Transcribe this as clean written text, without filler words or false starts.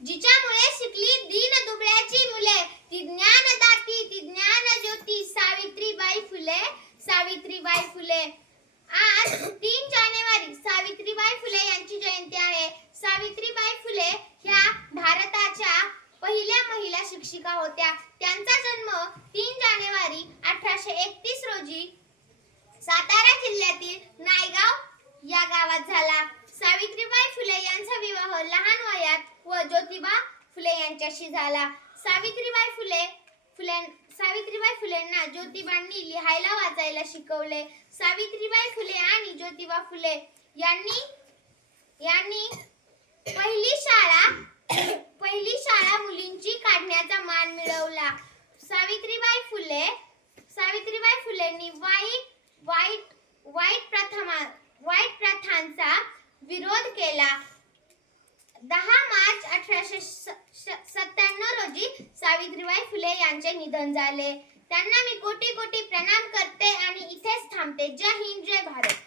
जिच्यामुळे शिकली दीन दुबळ्याची मुले, ती ज्ञानदाती ती ज्ञानज्योती सावित्रीबाई फुले. सावित्रीबाई फुले. आज 3 जानेवारी सावित्रीबाई फुले यांची जयंती आहे. सावित्रीबाई फुले ह्या भारताच्या पहिल्या महिला शिक्षिका होत्या. त्यांचा जन्म 3 जानेवारी 1831 रोजी सातारा जिल्ह्यातील नायगाव या गावात झाला. सावित्रीबाई फुले यांचा विवाह लहान वयात व ज्योतिबा फुले यांच्याशी झाला. सावित्रीबाई फुलेंना ज्योतिबांनी लिहायला वाचायला शिकवले. सावित्रीबाई फुले आणि ज्योतिबा फुले यांनी पहिली शाळा मुलींची काढण्याचा मान मिळवला. सावित्रीबाई फुलेंनी वाईट प्रथांचा विरोध केला. 10 मार्च 1897 रोजी सावित्रीबाई फुले यांचे निधन झाले. त्यांना मी कोटी कोटी प्रणाम करते आणि इथेच थांबते. जय हिंद, जय भारत.